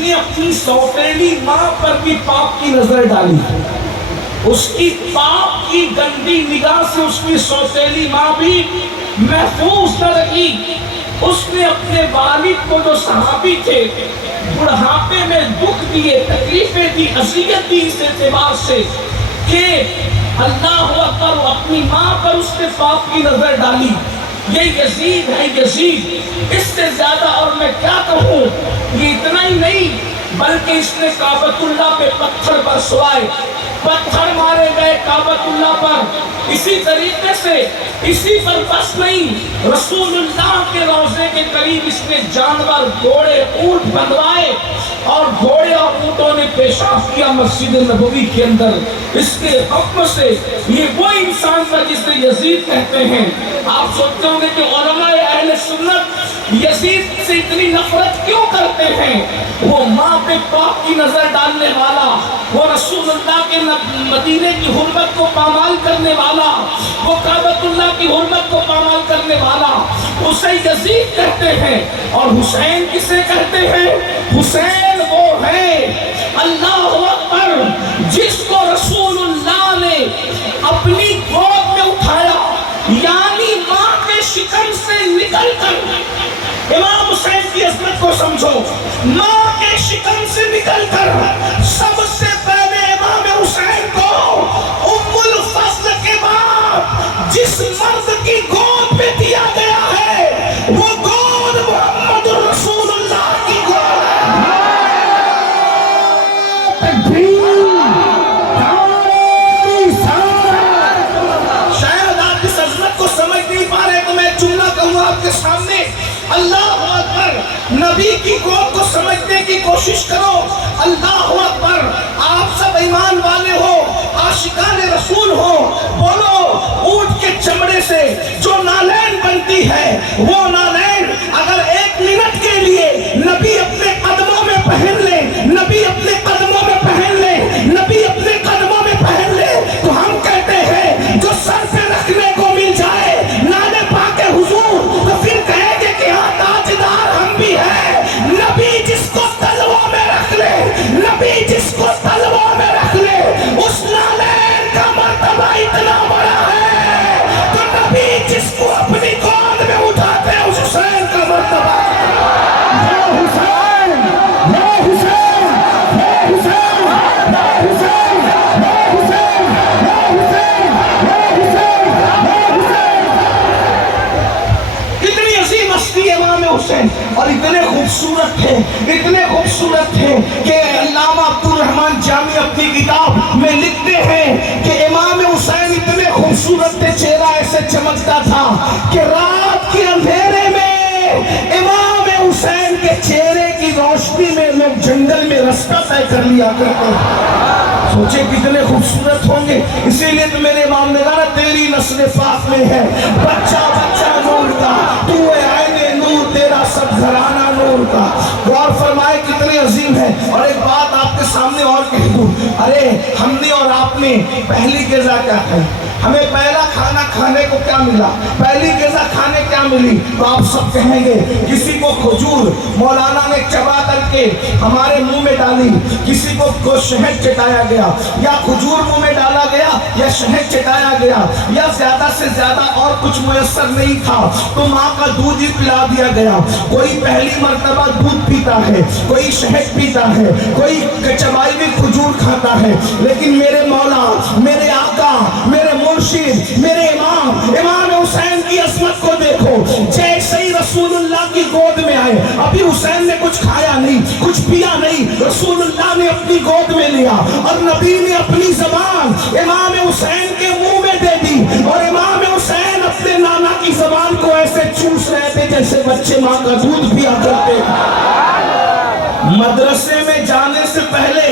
نے اپنی سوتیلی ماں پر بھی پاپ کی نظر ڈالی، اس کی پاپ کی گندی نگاہ سے اس کی سوتیلی ماں بھی محفوظ نہ رہی۔ اس نے اپنے والد کو جو صحابی تھے بڑھاپے میں دکھ دیے، تکلیفیں دی، اذیت دی اس اعتبار سے کہ اللہ اکبر، اپنی ماں پر اس نے پاپ کی نظر ڈالی۔ یہ یزید ہے، یزید، اس سے زیادہ اور میں کیا کہوں۔ یہ اتنا ہی نہیں بلکہ اس نے کعبۃ اللہ پہ پتھر برسوائے، پتھر مارے گئے کعبۃ اللہ پر۔ اسی طریقے سے اسی پر بس نہیں، رسول اللہ کے روضے کے قریب اس نے جانور، گھوڑے، اونٹ بندھوائے اور گھوڑے اور اونٹوں نے پیشاب کیا مسجد نبوی کے اندر۔ اس کے حکم سے یہ وہ انسان تھا جسے یزید کہتے ہیں۔ آپ سوچتے ہوں گے کہ علماء اہل سنت یزید سے اتنی نفرت کیوں کرتے ہیں؟ وہ ماں پہ پاپ کی نظر ڈالنے والا، وہ رسول اللہ کے مدینے کی حرمت کو پامال کرنے والا، وہ کعبۃ اللہ کی حرمت کو پامال کرنے والا، اسے یزید کہتے ہیں۔ اور حسین کسے کہتے ہیں؟ حسین وہ ہے، اللہ اکبر، جس کو رسول اللہ نے اپنی گود میں اٹھایا، یعنی ماں کے شکم سے نکل کر، امام حسین کی عظمت کو سمجھو، ماں کے شکم سے نکل کر سب سے پہلے امام حسین کو ام الفضل کے بعد جس مرد کی گود میں دیا گیا ہے وہ گود محمد رسول اللہ کی گود ہے۔ شاید آپ اس عظمت کو سمجھ نہیں پا رہے تو میں جملہ کہوں آپ کے سامنے، اللہ اکبر، نبی کی گود کو سمجھنے کی کوشش کرو۔ اللہ اکبر، آپ سب ایمان والے ہو، عاشقان رسول ہو، بولو اونٹ کے چمڑے سے جو نالین بنتی ہے، وہ نالین اگر ایک منٹ کے لیے نبی اپنے قدموں میں پہن لے، نبی اپنے قدموں میں پہن لے، نبی اپنے قدموں میں پہن لے، تو ہم کہتے ہیں جو سر پہ رکھنے کو مل جائے نالے پاک حضور، تو پھر کہیں گے کہ ہاں تاجدار ہم بھی ہیں۔ نبی جس کو تلووں میں رکھ لے، نبی جس کو تلووں میں رکھ لے، اس نالین کا مرتبہ اتنا بڑا ہے، تو نبی جس کو اپنی گود میں اٹھاتے ہیں اس حسین کا مرتبہ یا حسین، یا حسین، یا حسین، یا حسین، یا حسین، یا حسین، یا حسین، یا حسین۔ کتنی عظیم ہستی ہے امام حسین، اور اتنے خوبصورت تھے، اتنے خوبصورت تھے کہ علامہ عبدالرحمن جامی اپنی کتاب میں لکھتے ہیں کہ امام حسین اتنے خوبصورت تھے، چہرہ ایسے چمکتا تھا کہ رات کے اندھیرے میں امام حسین کے چہرے کی روشنی میں لوگ جنگل میں رستہ طے کر لیا کرتے ہیں۔ سوچے کتنے خوبصورت ہوں گے۔ اسی لیے تو میرے امام نے کہا تیری نسل پاک میں ہے بچہ بچہ نور کا، تو ہے عین نور، تیرا سب گھرانہ نور کا۔ غور فرمائے کتنی عظیم ہے۔ اور ایک بات آپ کے سامنے اور کہہ دوں، ارے ہم نے اور آپ نے پہلی غذا کیا کھائی؟ ہمیں پہلا کھانا کھانے کو کیا ملا؟ پہلی غذا کھانے کیا ملی؟ تو آپ سب کہیں گے کسی کو کھجور مولانا نے چبا کر کے ہمارے منہ میں ڈالی، کسی کو شہد چٹایا گیا، یا کھجور منہ میں ڈالا گیا، یا شہد چٹایا گیا، یا زیادہ سے زیادہ اور کچھ میسر نہیں تھا تو ماں کا دودھ ہی پلا دیا گیا۔ کوئی پہلی مرتبہ دودھ پیتا ہے، کوئی شہد پیتا ہے، کوئی چبائی میں کھجور کھاتا ہے، لیکن میرے مولا، میرے آقا، میرے مرشد، میرے امام حسین کی عظمت کو دیکھو۔ جیسے ہی رسول اللہ کی گود میں آئے، ابھی حسین نے کچھ کھایا نہیں، کچھ پیا نہیں، رسول اللہ نے اپنی گود میں لیا اور نبی نے اپنی زبان امام حسین کے منہ میں دے دی، اور امام حسین اپنے نانا کی زبان کو ایسے چوس رہے تھے جیسے بچے ماں کا دودھ پیا کرتے۔ مدرسے میں جانے سے پہلے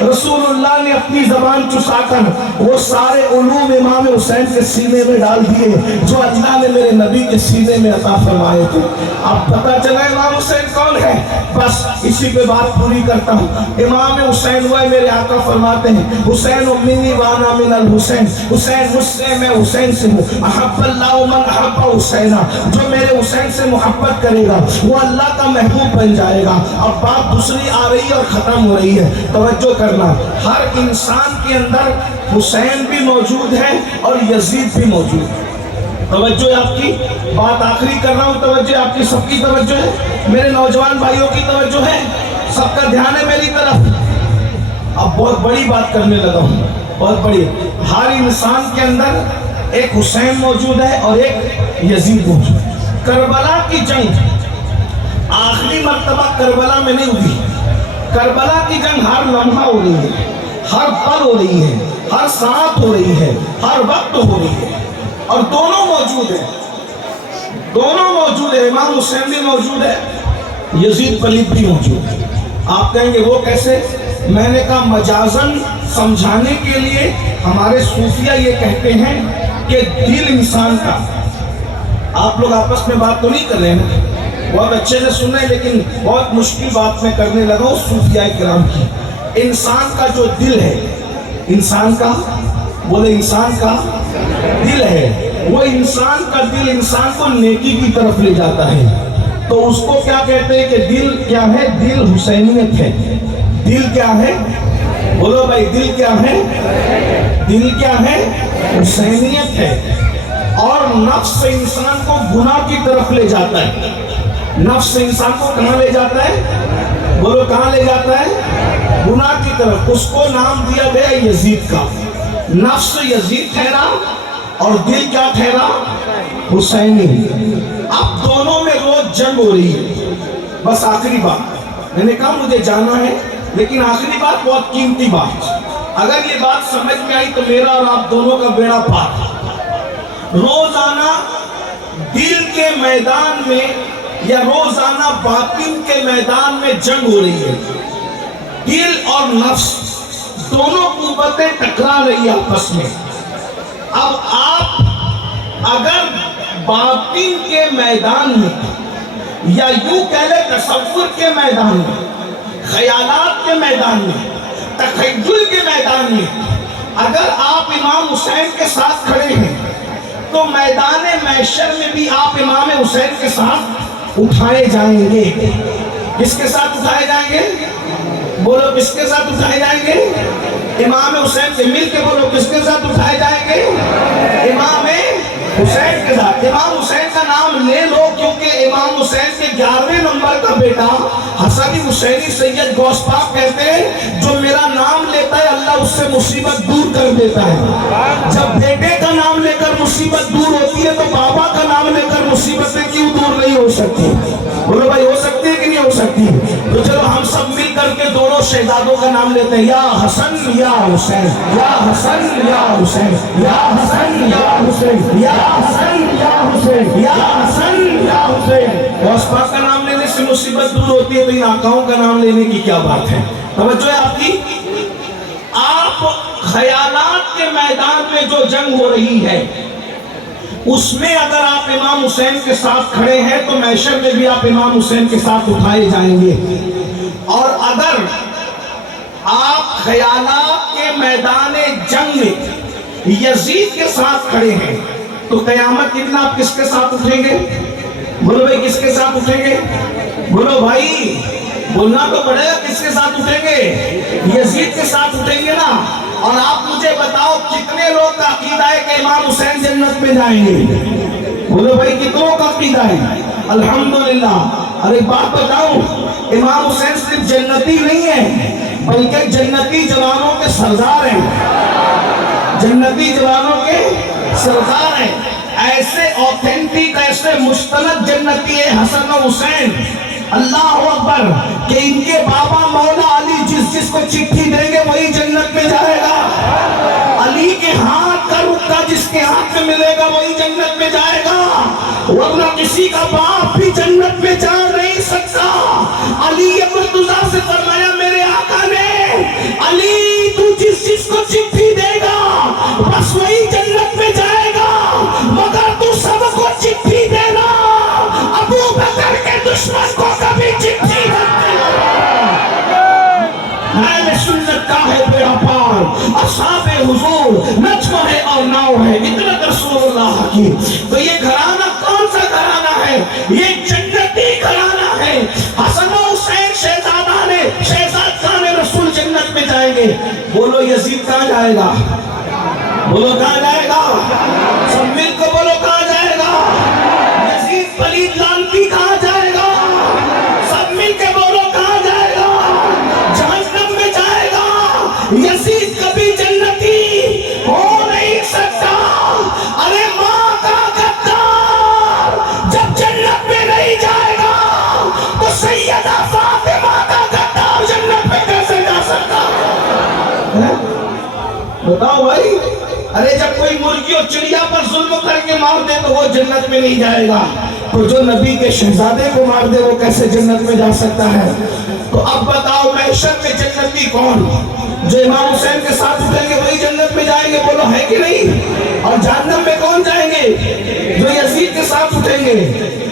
رسول اللہ نے اپنی زبان چسا کر وہ سارے علوم امام حسین کے سینے میں ڈال دیے جو اللہ نے میرے نبی کے سینے میں عطا فرمائے تھے۔ اب پتہ چلا امام حسین کون ہے؟ بس اسی پہ بات پوری کرتا ہوں۔ امام حسین وہ ہے، میرے آقا فرماتے ہیں حسین منی وانا من الحسین، حسین مجھ سے، میں حسین سے ہوں۔ احب اللہ من احب حسینہ، جو میرے حسین سے محبت کرے گا وہ اللہ کا محبوب بن جائے گا۔ اب بات بعد دوسری آ رہی ہے اور ختم ہو رہی ہے. توجہ کرنا, ہر انسان کے اندر حسین بھی موجود ہے اور یزید بھی موجود ہے. توجہ آپ کی بات آخری کر رہا ہوں, توجہ آپ کی, سب کی توجہ ہے, میرے نوجوان بھائیوں کی توجہ ہے, سب کا دھیان ہے میری طرف. اب بہت بڑی بات کرنے لگا ہوں, بہت بڑی. ہر انسان کے اندر ایک حسین موجود ہے اور ایک یزید موجود ہے. کربلا کی جنگ آخری مرتبہ کربلا میں نہیں ہوئی. کربلا کی جنگ ہر لمحہ ہو رہی ہے, ہر پل ہو رہی ہے, ہر ساعت ہو رہی ہے, ہر وقت ہو رہی ہے, اور دونوں موجود ہیں, دونوں موجود ہیں. امام حسین بھی موجود ہے, یزید پلید بھی موجود ہے. آپ کہیں گے وہ کیسے؟ میں نے کہا مجازن سمجھانے کے لیے ہمارے صوفیہ یہ کہتے ہیں کہ دل انسان کا, آپ لوگ آپس میں بات تو نہیں کر رہے ہیں, بہت اچھے سے سن رہے ہیں, لیکن بہت مشکل بات میں کرنے لگا ہوں صوفیہ کرام کی. انسان کا جو دل ہے, انسان کا, بولے انسان کا دل ہے, وہ انسان کا دل انسان کو نیکی کی طرف لے جاتا ہے. تو اس کو کیا کہتے ہیں کہ دل کیا ہے؟ دل حسینیت ہے. دل کیا ہے؟ بولو بھائی, دل کیا ہے؟ دل کیا ہے؟ حسینیت ہے. اور نفس انسان کو گناہ کی طرف لے جاتا ہے. نفس انسان کو کہاں لے جاتا ہے؟ بولو کہاں لے جاتا ہے؟ گناہ کی طرف. اس کو نام دیا گیا یزید کا. نفس یزید ٹھہرا اور دل کیا ٹھہرا؟ حسینی. اب دونوں میں روز جنگ ہو رہی ہے. بس آخری بات, میں نے کہا مجھے جانا ہے, لیکن آخری بات بہت قیمتی بات. اگر یہ بات سمجھ میں آئی تو میرا اور آپ دونوں کا بیڑا پار. روزانہ دل کے میدان میں یا روزانہ باطن کے میدان میں جنگ ہو رہی ہے. دل اور نفس دونوں قوتیں ٹکرا رہی ہیں آپس میں. اب آپ اگر باطن کے میدان میں یا یوں کہہ لیں تصور کے میدان میں, خیالات کے میدان میں, تخیل کے میدان میں اگر آپ امام حسین کے ساتھ کھڑے ہیں تو میدان محشر میں بھی آپ امام حسین کے ساتھ اٹھائے جائیں گے. کس کے ساتھ اٹھائے جائیں گے؟ بولو کس کے ساتھ اٹھائے جائیں گے؟ امام حسین سے مل کے بولو کس کے ساتھ اٹھائے جائیں گے؟ امام حسین کے ساتھ. امام حسین کا نام لے لو, کیونکہ امام حسین کے 11ویں نمبر کا بیٹا حسن حسینی سید غوث پاک کہتے ہیں جو میرا نام لیتا ہے اللہ اس سے مصیبت دور کر دیتا ہے. جب بیٹے کا نام لے کر مصیبت دور ہوتی ہے تو بابا کا نام لے کر مصیبتیں کیوں دور نہیں ہو سکتی؟ بولو بھائی, ہو سکتی ہے کہ نہیں ہو سکتی؟ تو چلو ہم سب مل کر کے دونوں شہزادوں کا نام لیتے ہیں, یا حسن یا حسین, یا حسن یا حسین, یا حسن یا حسین, یا حسن یا حسین, یا حسن یا حسین. غوث پاک کا نام لینے سے مصیبت دور ہوتی ہے, تو ان آقاؤں کا نام لینے کی کیا بات ہے؟ توجہ ہے آپ کی. آپ خیالات کے میدان میں جو جنگ ہو رہی ہے اس میں اگر آپ امام حسین کے ساتھ کھڑے ہیں تو محشر میں بھی آپ امام حسین کے ساتھ اٹھائے جائیں گے. اور اگر آپ خیالات کے میدان جنگ میں یزید کے ساتھ کھڑے ہیں تو قیامت کے دن آپ کس کے ساتھ اٹھیں گے؟ بولو بھائی کس کے ساتھ اٹھیں گے؟ بولو بھائی, بولنا تو پڑے گا, کس کے ساتھ اٹھیں گے؟ یزید کے ساتھ اٹھیں گے نا. اور آپ مجھے بتاؤ کتنے لوگ کا عقیدہ ہے کہ امام حسین جنت میں جائیں گے؟ بولو بھائی کتنوں کا عقیدہ ہے؟ الحمدللہ. اور ایک بات بتاؤں, امام حسین صرف جنتی نہیں ہے بلکہ جنتی جوانوں کے سردار ہیں. جنتی جوانوں کے سردار ہیں. ایسے اوتھینٹک, ایسے مستند جنتی ہے حسن و حسین, اللہ اکبر, کہ ان کے بابا مولا علی جس کو چٹھی دیں گے وہی جنت میں جائے گا. علی کے ہاتھ کا رکا جس کے ہاتھ میں ملے گا وہی جنت میں جائے گا, ورنہ کسی کا باپ بھی جنت میں جا نہیں سکتا. علی مرتضیٰ سے فرمایا میرے آقا نے, علی تو جس کو چٹھی دے گا بس وہی جنت میں جائے گا, مگر تو سب کو چٹھی دینا, ابو بکر کے دشمن کو کبھی چٹھی مت دینا. اہل سنت کا ہے بیڑا پار, اصحاب حضور نجم ہے اور ناؤ ہے, اتنا رسول اللہ کی. تو یہ گھرانہ کون سا گھرانہ ہے؟ یہ جنتی گھرانہ ہے. حسن و حسین شہزادہ بولو یزید کہاں جائے گا؟ بولو کہاں جائے گا؟ سب مل کو بولو کہاں جائے گا؟ یزید پلید لعنتی کہاں جائے گا؟ سب مل کے بولو کہاں جائے گا؟ جہنم میں جائے گا۔ یزید کبھی جنتی ہو نہیں سکتا۔ ارے ماں کا غدار جب جنت میں نہیں جائے گا تو سیدہ فاطمہ کا غدار جنت میں کیسے جا سکتا ہے؟ بتاؤ بھائی، ارے جب کوئی مرغی اور چڑیا پر ظلم کر کے مار دے تو وہ جنت میں نہیں جائے گا، تو جو نبی کے شہزادے کو مار دے وہ کیسے جنت میں جا سکتا ہے؟ تو اب بتاؤ محشر میں جنتی کون؟ جو امام حسین کے ساتھ اٹھیں گے وہی جنت میں جائیں گے، بولو ہے کہ نہیں؟ اور جہنم میں کون جائیں گے؟ جو یزید کے ساتھ اٹھیں گے۔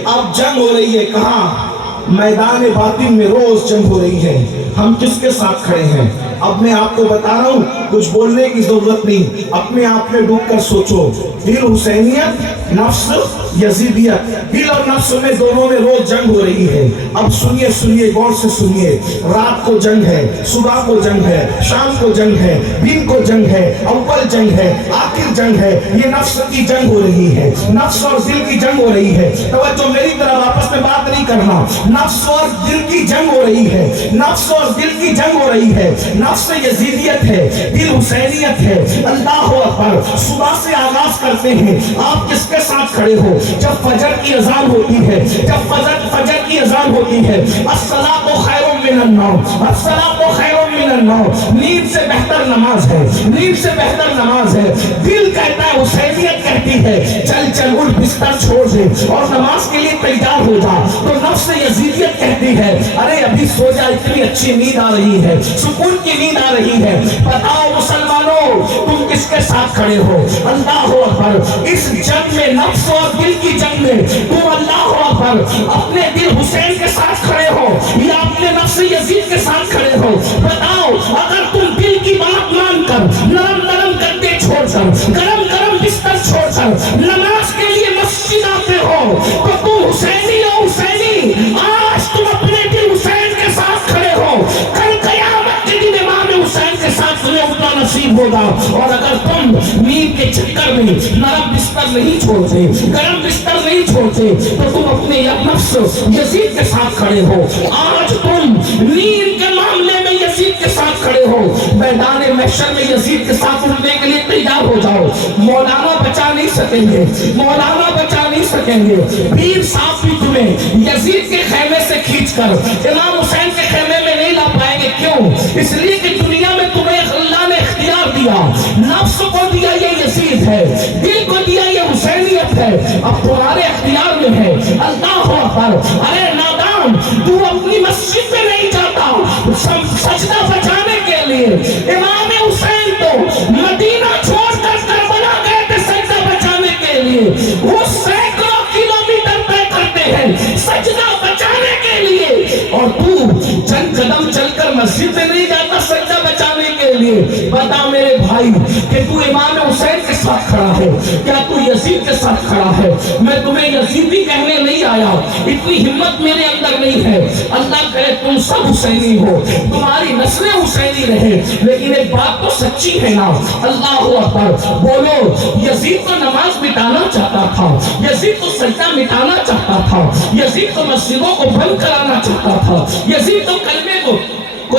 اب جنگ ہو رہی ہے کہاں؟ میدان باطن میں روز جنگ ہو رہی ہے۔ ہم کس کے ساتھ کھڑے ہیں؟ اب میں آپ کو بتا رہا ہوں، کچھ بولنے کی ضرورت نہیں، اپنے آپ میں ڈوب کر سوچو۔ دل حسینیت، نفس یزیدیت، دل اور نفس میں دونوں میں روز جنگ ہو رہی ہے۔ اب سنیے سنیے غور سے سنیے، رات کو جنگ ہے، صبح کو جنگ ہے، شام کو جنگ ہے، دن کو جنگ ہے، اول جنگ ہے، آخر جنگ ہے۔ یہ نفس کی جنگ ہو رہی ہے، نفس اور دل کی جنگ ہو رہی ہے۔ توجہ میری طرف، آپس میں بات نہیں کرنا۔ نفس اور دل کی جنگ ہو رہی ہے، نفس اور دل کی جنگ ہو رہی ہے۔ نفس یزیدیت ہے، دل حسینیت ہے۔ اللہ اکبر، صبح سے آغاز کرتے ہیں۔ آپ کس کے ساتھ کھڑے ہو؟ جب فجر کی اذان ہوتی ہے، جب فجر کی اذان ہوتی ہے، الصلاۃ خیر من النوم، الصلاۃ خیر من النوم، نیند سے بہتر نماز ہے، نیند سے بہتر نماز ہے۔ دل کہتا ہے، حسینیت کہتی ہے چل چل اٹھ بستر چھوڑ دے اور نماز کے لیے تیار ہو جا۔ تو نفس یزیدیت کہتی ہے ارے ابھی سو جا، اتنی اچھی نیند آ رہی ہے، سکون کی نیند آ رہی ہے۔ بتاؤ مسلمانوں، تم کس کے ساتھ کھڑے ہو؟ اللہ اکبر، اس جنگ میں، نفس اور دل کی جنگ میں تم اللہ اکبر اپنے دل حسین کے ساتھ کھڑے ہو یا اپنے نفس یزید کے ساتھ کھڑے ہو؟ بتاؤ، اگر تم دل کی بات مان کر نرم نرم گدے چھوڑ کر، گرم گرم بستر چھوڑ کر نماز کے لیے مسجد آتے ہو تو تم حسینی ہو۔ حسینی، آج تم اپنے دل حسین کے ساتھ کھڑے ہو، کل قیامت کے دن امام حسین کے ساتھ تمہیں اٹھنا نصیب ہوگا۔ اور اگر تم نیند کے چکر میں نرم بستر نہیں چھوڑتے، گرم بستر نہیں چھوڑتے، تو تم اپنے نفس یزید کے ساتھ کھڑے ہو۔ آج تم نیند کے معاملے میں یزید کے ساتھ کھڑے ہو، میدان محشر میں یزید کے ساتھ اٹھنے کے لیے تیار ہو جاؤ۔ مولانا بچا نہیں سکیں گے، مولانا بچا نہیں سکیں گے۔ پیر صاحب بھی تمہیں یزید کے خیمے سے کھینچ کر امام حسین کے خیمے میں نہیں لا پائیں گے۔ کیوں؟ اس لیے کہ دنیا میں تمہیں اللہ نے اختیار دیا، نفس کو دیا یہ یزید ہے، دل کو دیا یہ حسینیت ہے، اب تمہارے اختیار میں ہے۔ اللہ اکبر، ارے نادان، تو اپنی مسجد میں نہیں جاتا سجدہ بچانے کے لیے۔ امام حسین تو مدینہ چھوڑ کر کربلا گئے تھے سجدہ بچانے کے لیے، وہ سینکڑوں کلومیٹر طے کرتے ہیں سجدہ بچانے کے لیے، اور تو چند قدم چل کر مسجد میں نہیں جاتا سجدہ بچانے کے لیے۔ بتا میرے بھائی کہ تو امام حسین کے ساتھ کھڑا ہے کیا تو یزید کے ساتھ کھڑا ہے؟ میں تمہیں یزیدی کہنے نہیں آیا، اتنی ہمت میرے اندر نہیں ہے۔ اللہ کہے تم سب حسینی ہو، تمہاری نسلیں حسینی رہے، لیکن ایک بات تو سچی ہے نا۔ اللہ اکبر، بولو، یزید تو نماز مٹانا چاہتا تھا، یزید تو سجدہ مٹانا چاہتا تھا، یزید تو مسجدوں کو بند کرانا چاہتا تھا، یزید تو کلمے کو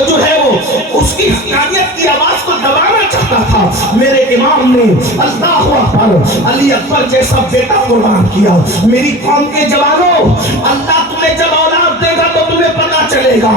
جو ہے وہ اس کی حقانیت کی آواز کو دبانا چاہتا تھا۔ میرے امام نے اللہ اکبر علی اکبر جیسا بیٹا قربان کیا۔ میری قوم کے جوانوں، اللہ تمہیں جب اولاد دے گا تو تمہیں پتا چلے گا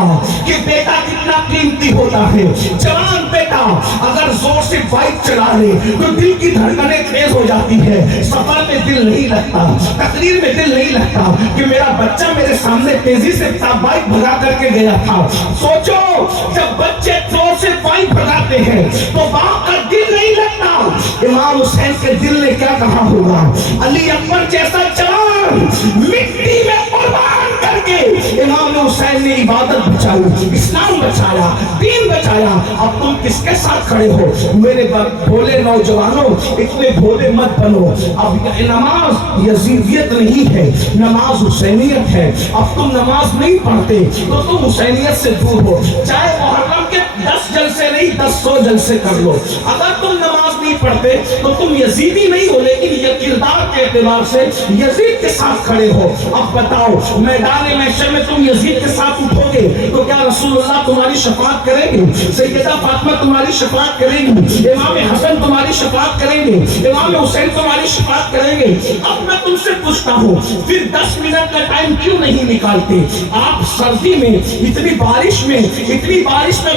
کہ بیٹا کتنا قیمتی ہوتا ہے۔ جوان بیٹا اگر زور سے بائک چلا لے تو دل کی دھڑکنیں تیز ہو جاتی ہے، سفر میں دل نہیں لگتا، تقریر میں دل نہیں لگتا کہ میرا بچہ میرے سامنے تیزی سے بائک بھگا کر کے گیا تھا۔ سوچو، جب بچے زور سے بائک بھگاتے ہیں تو باپ کا دل نہیں لگتا۔ امام حسین کے دل نے کیا کہا ہوگا؟ علی اکبر جیسا جوان مٹی میں قربان کر کے امام حسین نے عبادت بچائی، اسلام بچایا، دین بچایا۔ اب تم کس کے ساتھ کھڑے ہو؟ میرے بھولے نوجوانوں، اتنے بھولے مت بنو۔ اب نماز یزیدیت نہیں ہے، نماز حسینیت ہے۔ اب تم نماز نہیں پڑھتے تو تم حسینیت سے دور ہو۔ چاہے محرم کے 10 جلسے نہیں 10 جلسے کر لو. اگر تم نماز نہیں پڑھتے تو تم یزیدی نہیں ہو، لیکن یہ کردار کے اعتبار سے یزید کے ساتھ کھڑے ہو. اب بتاؤ میدان محشر میں تم یزید کے ساتھ اٹھو گے تو کیا رسول اللہ تمہاری شفاعت کریں گے؟ سیدہ فاطمہ تمہاری شفاعت کریں گی؟ امام حسن تمہاری شفاعت کریں گے؟ امام حسین تمہاری شفاعت کریں گے؟ اب میں تم سے پوچھتا ہوں پھر 10 منٹ کا ٹائم کیوں نہیں نکالتے؟ آپ سردی میں اتنی بارش میں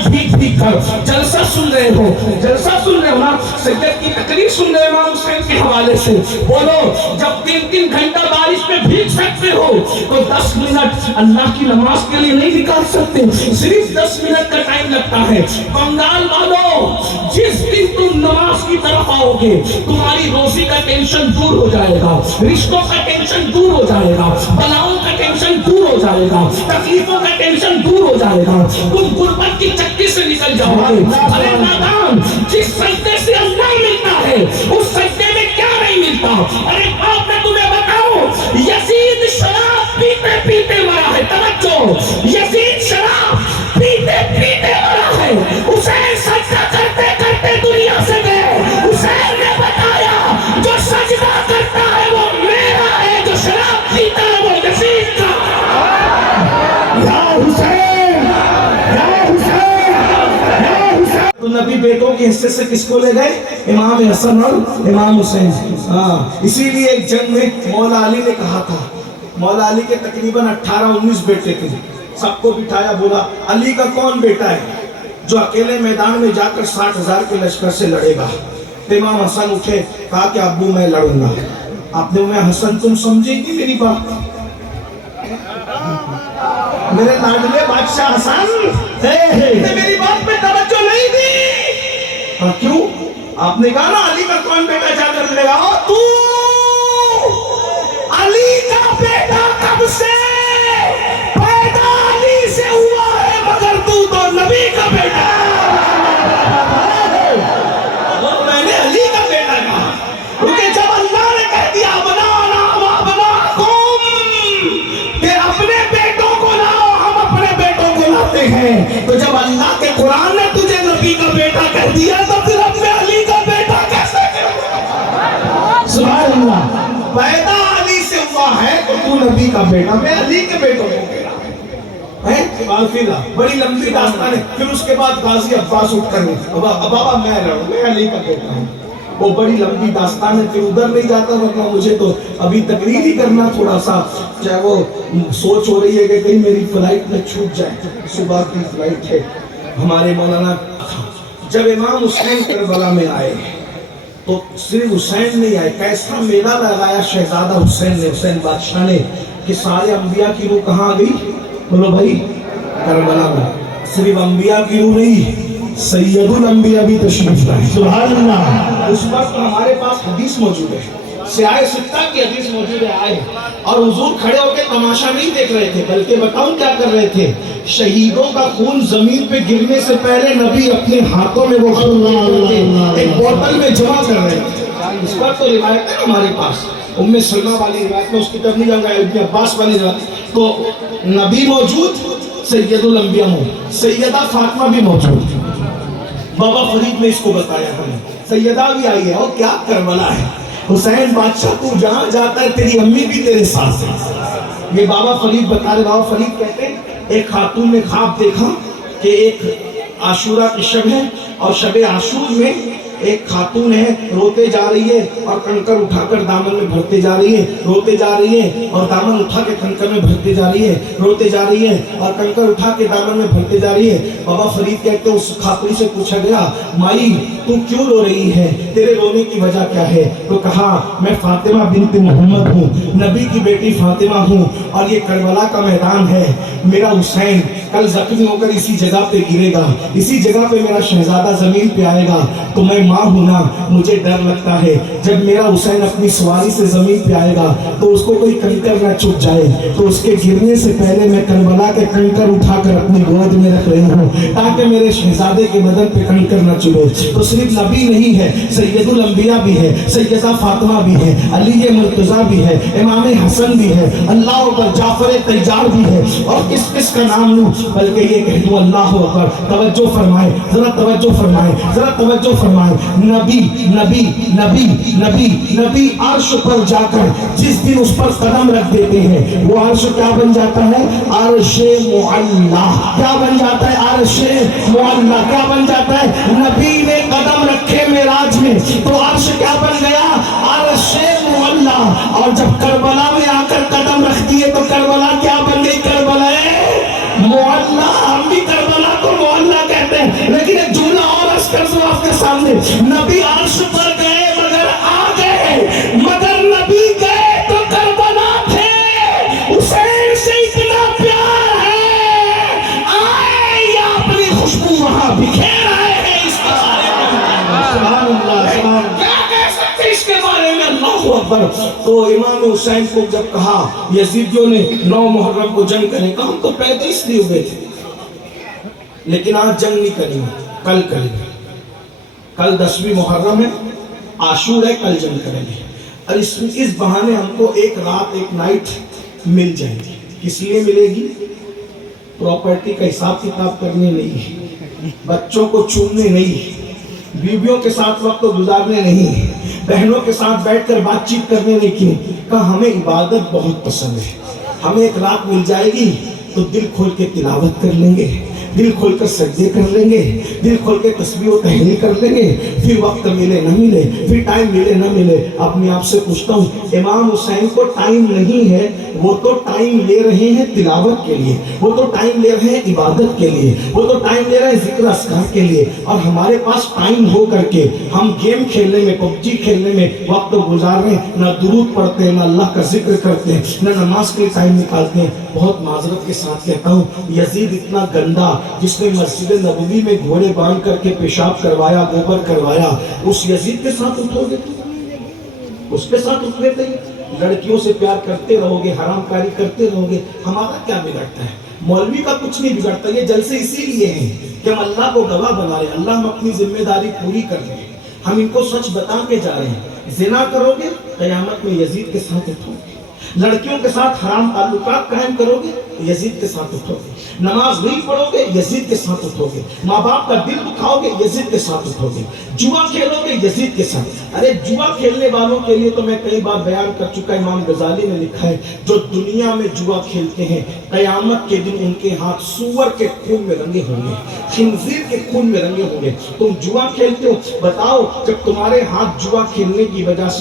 بھیگ بھیگ کر جلسہ سن رہے ہو، نا؟ سید کی تقریر سن رہے امام حسین کے حوالے سے. بولو جب 3 گھنٹہ بارش میں بھیگ سکتے ہو تو 10 منٹ اللہ کی نماز کے لیے نہیں نکال سکتے؟ صرف 10 منٹ کا ٹائم لگتا ہے. بنگال والوں، جس دن تم نماز کی طرف آؤ گے تمہاری روزی کا ٹینشن دور ہو جائے گا، رشتوں کا ٹینشن دور ہو جائے گا، بلاؤں کا ٹینشن دور ہو جائے گا، تکلیفوں کا ٹینشن دور ہو جائے گا. تم غربت کی چکی سے نکل جاؤ گے. ارے نادان، جس سجدے سے اللہ ملتا ہے اس سجدے میں کیا نہیں ملتا؟ ارے باپ میں تمہیں بتاؤں، یزید شراب پیتے پیتے مرا ہے. توجہ، یزید شراب پیتے پیتے مرا ہے. حسین سجدہ کرتے کرتے دنیا سے گئے. حسین نے بتایا جو سجدہ کرتا ہے وہ میرا ہے، جو شراب پیتا ہے وہ یزید کا. یا حسین، یا حسین، یا حسین. تو نبی بیٹوں کے حصے سے کس کو لے گئے؟ امام حسن اور امام حسین. اسی لیے ایک جنگ میں مولا علی نے کہا تھا، مولا علی کے تقریباً 18-19 بیٹے تھے. سب کو بٹھایا، بولا علی کا کون بیٹا ہے جو اکیلے میدان میں جا کر 60,000 کے لشکر سے لڑے گا؟ تو امام حسن اٹھے، کہا کہ ابو میں لڑوں گا. آپ نے میں حسن تم سمجھے گی میری بات؟ میرے لاڈلے بادشاہ حسن نے میری بات پہ توجہ نہیں دی. کیوں؟ آپ نے کہا نا علی کا کون بیٹا جا کر لڑے گا. تو علی کا بیٹا کب سے پیدا علی سے ہوا ہے، مگر تو نبی کا بیٹا. میں نے علی کا بیٹا کہا کیونکہ جب اللہ نے کہہ دیا بنانا وابناکم کہ اپنے بیٹوں کو لاؤ، ہم اپنے بیٹوں کو لاتے ہیں، تو جب اللہ کے قرآن نے تجھے نبی کا بیٹا کہہ دیا تو پھر اپنے علی کا بیٹا کیسے کہہ؟ سبحان اللہ. پیدا علی سے ہوا ہے تو تو نبی کا بیٹا. میں علی کے بیٹوں کو کہہ رہا ہوں. بڑی لمبی داستان ہے. پھر اس کے بعد غازی عباس اٹھ کر بابا میں لڑوں، میں علی کا بیٹا ہوں. وہ بڑی لمبی داستان ہے، پھر ادھر نہیں جاتا. ورنہ مجھے تو ابھی تقریر ہی کرنا تھوڑا سا، چاہے وہ سوچ ہو رہی ہے کہ کہیں میری فلائٹ نہ چھوٹ جائے. صبح کی فلائٹ ہے ہمارے مولانا. جب امام حسین کربلا میں آئے تو صرف حسین نہیں آئے، کیسا میلہ لگایا شہزادہ حسین نے، حسین بادشاہ نے، کہ سارے انبیاء کی روح کہاں آ گئی؟ بولو بھائی، کربلا میں. صرف انبیاء کی روح نہیں، سید الانبیاء بھی تشریف لائے. سبحان اللہ. اس وقت ہمارے پاس حدیث موجود ہے، سیاہ ستہ کی حدیث موجود ہے. آئے اور حضور کھڑے ہو کے تماشا نہیں دیکھ رہے تھے، بلکہ بتاؤں کیا کر رہے تھے؟ شہیدوں کا خون زمین پہ گرنے سے پہلے نبی اپنے ہاتھوں میں وہ خون ایک بوتل میں جمع کر رہے تھے. اس پر تو روایت ہے ہمارے پاس، ام سلمہ والی روایت میں، اس کی طرف نہیں جاؤں گا، ابن عباس والی روایت. تو نبی موجود، سید الانبیاء موجود، سیدہ فاطمہ بھی موجود. بابا فرید نے اس کو بتایا ہمیں، سیدہ بھی آئی ہے. اور کیا کربلا ہے، حسین بادشاہ تو جہاں جاتا ہے تیری امی بھی تیرے ساتھ ہے. یہ بابا فرید بتا رہے. بابا فرید کہتے ہیں ایک خاتون نے خواب دیکھا کہ ایک عاشورہ کی شب ہے اور شب عاشور میں ایک خاتون ہے، روتے جا رہی ہے اور کنکر اٹھا کر دامن میں بھرتے جا رہی ہے، روتے جا رہی ہے اور دامن اٹھا کے کنکر میں بھرتے جا رہی ہے، روتے جا رہی ہے اور کنکر اٹھا کے دامن میں بھرتے جا رہی ہے. بابا فرید کہتے ہیں اس خاتون سے پوچھا گیا، مائی تو کیوں رو رہی ہے، تیرے رونے کی وجہ کیا ہے؟ تو کہا میں فاطمہ بنت محمد ہوں، نبی کی بیٹی فاطمہ ہوں، اور یہ کربلا کا میدان ہے. میرا حسین کل زخمی ہو کر اسی جگہ پہ گرے گا، اسی جگہ پہ میرا شہزادہ زمین پہ آئے گا. تو میں ماں ہوں نا، مجھے ڈر لگتا ہے جب میرا حسین اپنی سواری سے زمین پہ آئے گا تو اس کو کوئی کنکر نہ چھپ جائے، تو اس کے گرنے سے پہلے میں کربلا کے کنکر اٹھا کر اپنی گود میں رکھ رہی ہوں تاکہ میرے شہزادے کے بدن پہ کنکر نہ چلے. تو صرف نبی نہیں ہے، سید الانبیاء بھی ہے، سیدہ فاطمہ بھی ہے، علی مرتضیٰ بھی ہے، امام حسن بھی ہے، اللہ پر جعفر طیار بھی ہے. اور کس کس کا نام لوں؟ بلکہ یہ کہہ دوں اللہ اکبر. توجہ فرمائے, ذرا توجہ فرمائے, ذرا توجہ فرمائے. نبی نبی نبی نبی نبی عرش پر جا کر جس دن اس پر قدم رکھ دیتے ہیں وہ عرش کیا بن جاتا ہے؟ عرش معلا. کیا بن جاتا ہے؟ عرش معلا. کیا بن جاتا ہے؟ نبی نے قدم رکھے معراج میں تو عرش کیا بن گیا؟ عرش معلا. اور جب کربلا میں آ کر قدم رکھتی ہے تو کربلا کیا بن گئی؟ کربلا معلا. ہم بھی کربلا کو معلا کہتے ہیں, لیکن ایک جملہ اور عرض کر دوں آپ کے سامنے. نبی عرش پر گئے مگر آ گئے, مگر نبی گئے تو کربلا تھے. حسین سے اتنا پیار ہے, آئے یا اپنی خوشبو وہاں بکھیر آئے ہیں. اس کے سبحان اللہ, کیا کہہ سکتے اس کے بارے میں؟ اللہ اکبر. تو امام حسین کو جب کہا یزیدیوں نے 9 محرم کو جنگ کرنے کا, ہم تو پیدا اس لیے ہوئے تھے, لیکن آج جنگ نہیں کریں گے, کل کریں گے. کل 10ویں محرم ہے, عاشور ہے, کل جنگ کریں گے. اور اس بہانے ہم کو ایک رات ایک نائٹ مل جائے گی. کس لیے ملے گی؟ پراپرٹی کا حساب کتاب کرنے نہیں, بچوں کو چومنے نہیں, بیویوں کے ساتھ وقت گزارنے نہیں, بہنوں کے ساتھ بیٹھ کر بات چیت کرنے نہیں. کیوں؟ کہا ہمیں عبادت بہت پسند ہے. ہمیں ایک رات مل جائے گی تو دل کھول کے تلاوت کر لیں گے, دل کھول کر سجدے کر لیں گے, دل کھول کے تسبیح و تحلیل کر لیں گے. پھر وقت ملے نہ ملے, پھر ٹائم ملے نہ ملے, اپنے آپ سے پوچھتا ہوں امام حسین کو ٹائم نہیں ہے, وہ تو ٹائم لے رہے ہیں تلاوت کے لیے, وہ تو ٹائم لے رہے ہیں عبادت کے لیے, وہ تو ٹائم لے رہے ہیں ذکر اذکار کے لیے. اور ہمارے پاس ٹائم ہو کر کے ہم گیم کھیلنے میں, پب جی کھیلنے میں وقت گزار رہے ہیں, نہ درود پڑھتے ہیں, نہ اللہ کا ذکر کرتے ہیں, نہ نماز کے ٹائم نکالتے ہیں. بہت معذرت کے ساتھ کہتا ہوں, یزید اتنا گندا جس نے مسجد نبوی میں گھوڑے باندھ کر کے پیشاب کروایا, گوبر کروایا, اس یزید کے ساتھ اٹھو گے؟ اس کے ساتھ اٹھ لیتے ہیں. لڑکیوں سے پیار کرتے رہو گے, حرام کاری کرتے رہو گے, ہمارا کیا بگڑتا ہے؟ مولوی کا کچھ نہیں بگڑتا. یہ جلسے اسی لیے ہیں کہ ہم اللہ کو گواہ بنا رہے ہیں, اللہ ہم اپنی ذمہ داری پوری کر رہے ہیں, ہم ان کو سچ بتا کے جا رہے ہیں. زنا کرو گے قیامت میں یزید کے ساتھ اٹھو گے, لڑکیوں کے ساتھ حرام تعلقات قائم کرو گے یزید کے ساتھ اٹھو گے, نماز نہیں پڑھو گے یزید کے ساتھ اٹھو گے, ماں باپ کا دل دکھاؤ گے یزید کے ساتھ اٹھو گے, جوا کھیلو گے یزید کے ساتھ. ارے جوا کھیلنے والوں کے لیے تو میں کئی بار بیان کر چکا, امام غزالی نے لکھا ہے جو دنیا میں جوا کھیلتے ہیں قیامت کے دن ان کے ہاتھ سور کے خون میں رنگے ہوں گے, خنزیر کے خون میں رنگے ہوں گے. تم جوا کھیلتے ہو, بتاؤ جب تمہارے ہاتھ جوا کھیلنے کی وجہ سے